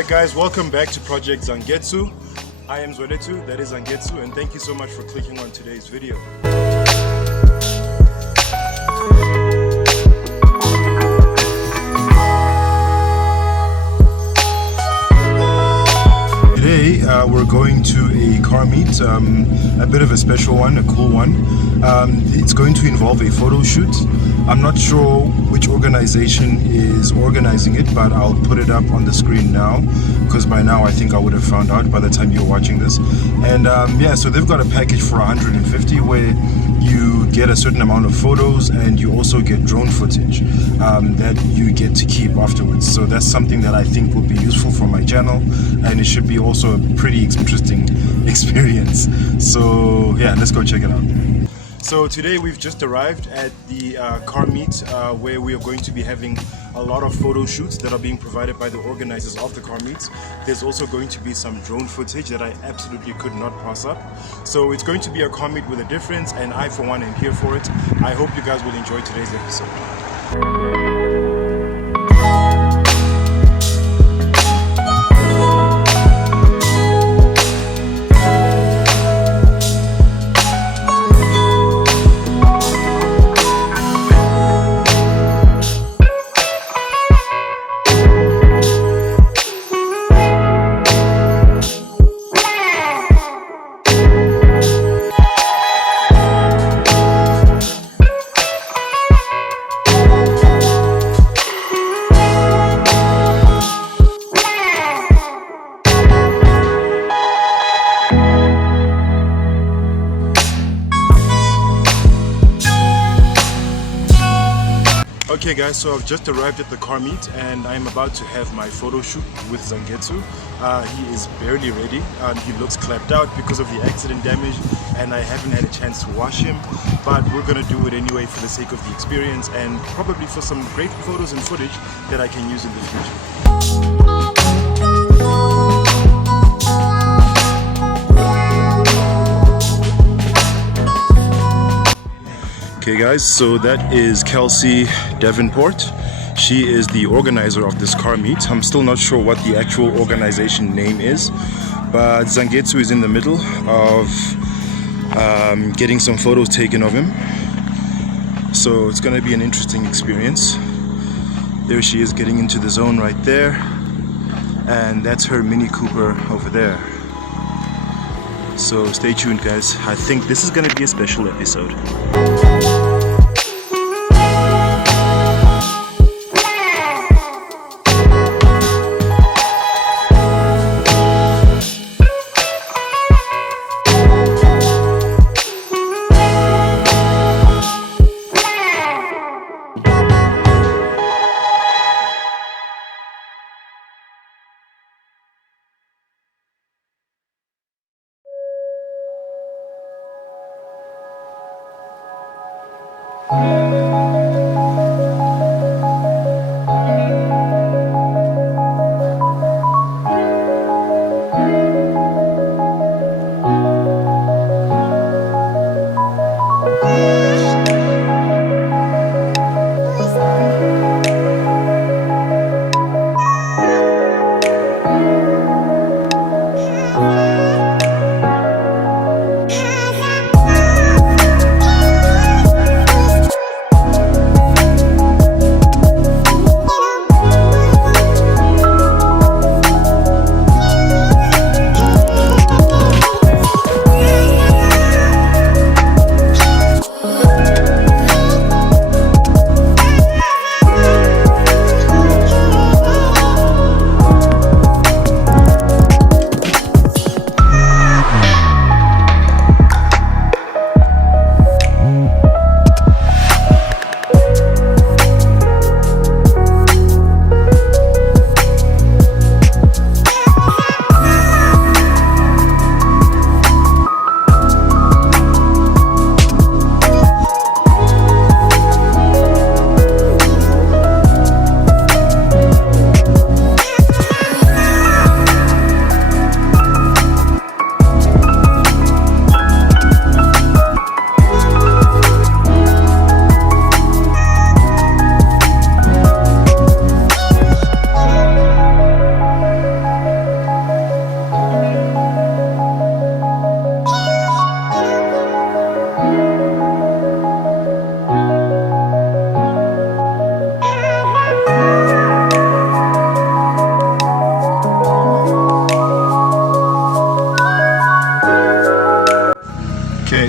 Alright guys, welcome back to Project Zangetsu. I am Zoletu, that is Zangetsu, and thank you so much for clicking on today's video. Today we're going to a car meet, a bit of a special one, a cool one. It's going to involve a photo shoot. I'm not sure which organization is organizing it, but I'll put it up on the screen now, because by now I think I would have found out by the time you're watching this. And yeah, so they've got a package for 150 where you get a certain amount of photos and you also get drone footage that you get to keep afterwards. So that's something that I think will be useful for my channel, and it should be also a pretty interesting experience. So yeah, let's go check it out. So today we've just arrived at the car meet where we are going to be having a lot of photo shoots that are being provided by the organizers of the car meets. There's also going to be some drone footage that I absolutely could not pass up. So it's going to be a car meet with a difference, and I for one am here for it. I hope you guys will enjoy today's episode. Okay guys, so I've just arrived at the car meet and I'm about to have my photo shoot with Zangetsu. He is barely ready. He looks clapped out because of the accident damage, and I haven't had a chance to wash him, but we're gonna do it anyway for the sake of the experience and probably for some great photos and footage that I can use in the future. Okay guys, so that is Kelsey Davenport. She is the organizer of this car meet. I'm still not sure what the actual organization name is, but Zangetsu is in the middle of getting some photos taken of him. So it's going to be an interesting experience. There she is getting into the zone right there, and that's her Mini Cooper over there. So stay tuned guys, I think this is going to be a special episode.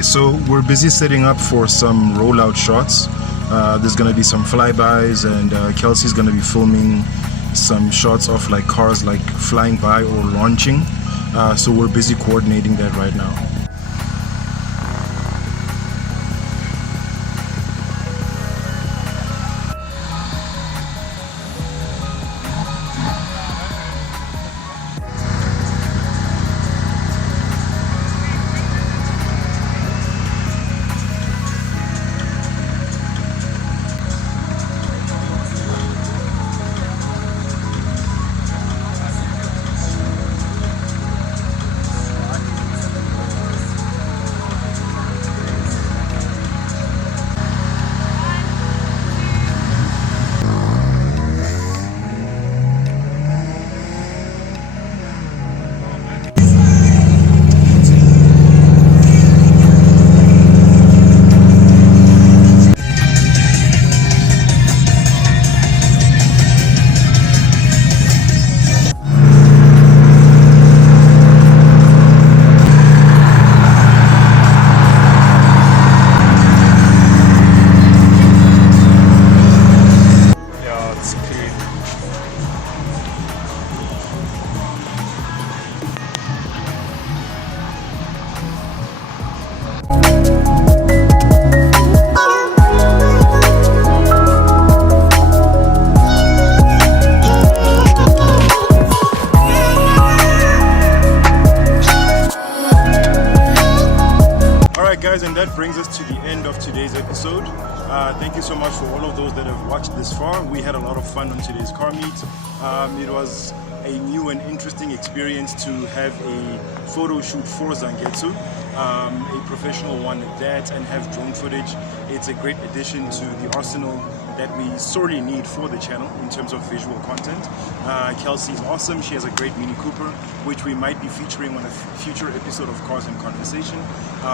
Okay, so we're busy setting up for some rollout shots. There's gonna be some flybys, and Kelsey's gonna be filming some shots of like cars like flying by or launching. So we're busy coordinating that right now. Guys, and that brings us to the end of today's episode. Thank you so much for all of those that have watched this far. We had a lot of fun on today's car meet. It was a new and interesting experience to have a photo shoot for Zangetsu, a professional one at that, and have drone footage. It's a great addition to the arsenal that we sorely need for the channel in terms of visual content. Kelsey's awesome. She has a great Mini Cooper, which we might be featuring on a future episode of Cars in Conversation,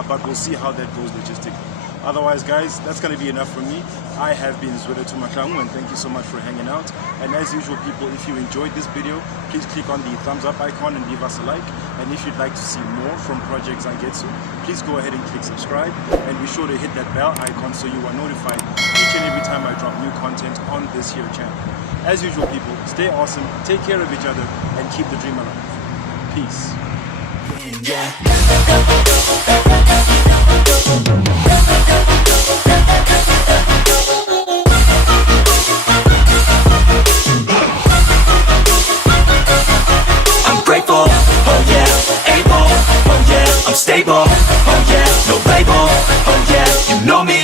but we'll see how that goes logistically. Otherwise, guys, that's going to be enough from me. I have been Zweda Tumaklangu, and thank you so much for hanging out. And as usual, people, if you enjoyed this video, please click on the thumbs up icon and leave us a like. And if you'd like to see more from Project Zangetsu, please go ahead and click subscribe, and be sure to hit that bell icon so you are notified each and every time I drop new content on this here channel. As usual, people, stay awesome, take care of each other, and keep the dream alive. Peace. I'm grateful, oh yeah, able, oh yeah, I'm stable, oh yeah, no label, oh yeah, you know me.